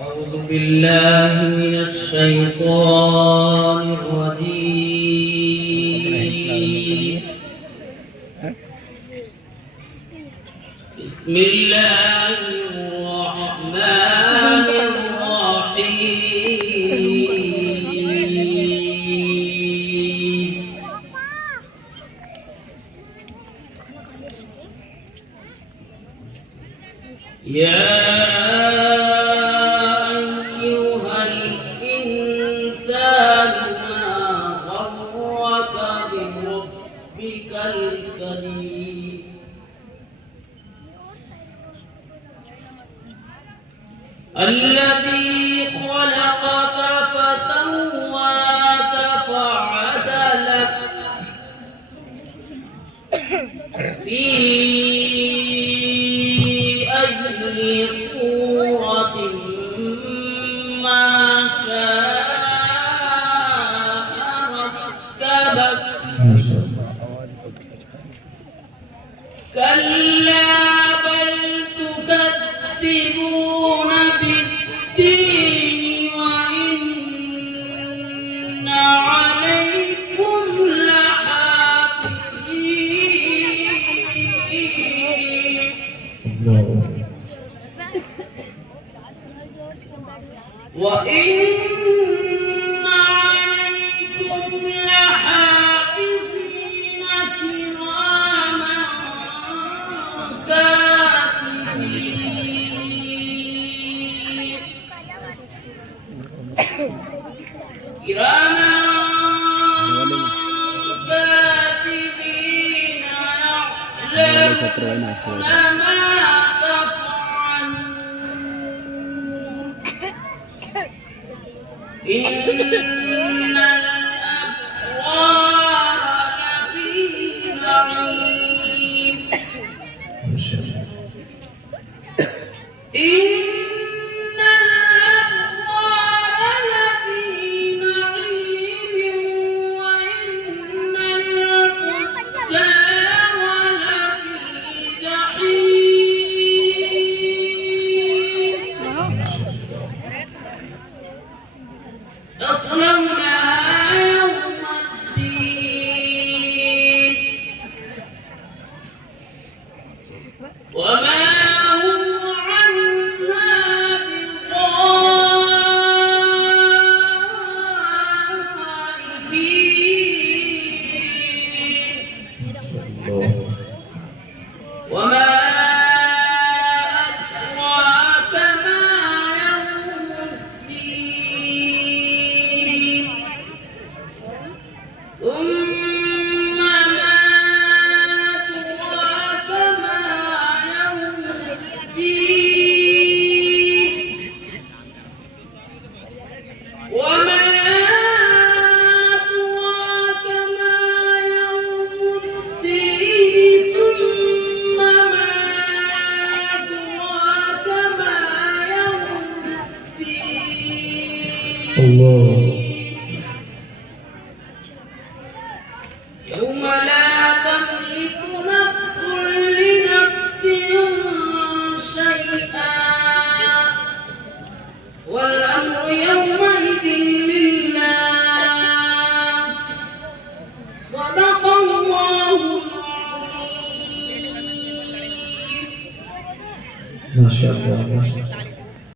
أعوذ بالله من الشيطان الرجيم. بسم الله الرحمن الرحيم. يا أيها الإنسان ما غرك بربك الكريم الذي خلقك فسواك فعدلك في أي صورة ما شاء ركبك كلا بل تكذبون بالدين وإن عليكم لحافظين وإن عليكم لحافظين كراما كاتبين يعلمون ما تفعلون إن الأبرار لفي نعيم إن الأبرار لفي نعيم وإن الفجار لفي جحيم يصلونها يوم الدين وما هم عنها بغائبين وما أدراك ما يوم الدين ثم ما أدراك ما يوم الدين وما أدراك ما يوم الدين ثم ما أدراك ما يوم الدين الله يوم لا تملك نفس لنفس شيئا والأمر يومئذ لله صدق الله العظيم. ما شاء الله.